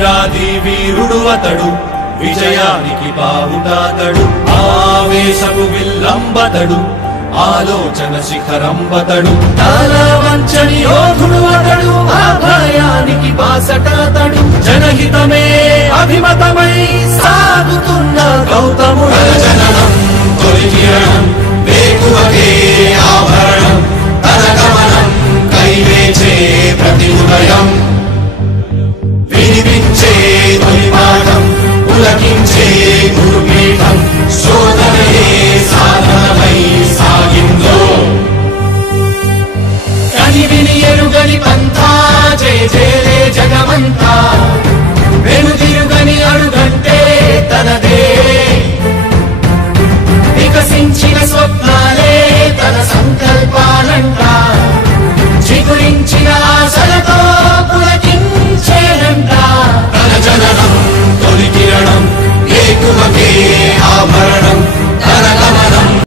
వీరాది వీరుడు అతడు, విజయానికి బావుటాతడు, ఆవేశపు విల్లంబతడు, ఆలోచన శిఖరంబతడు, తలవంచని యోధుడు అతడు, ఆభయానికి బాసటాతడు, జనహితమే అభిమతమై సాగుతున్న గౌతముడు. జననం తొలికిరణం వేకువకే ఆభరణం, తన గమనం కైవేచే ప్రతి ఉదయం, వినిపించే తొలి పాఠం పులకించే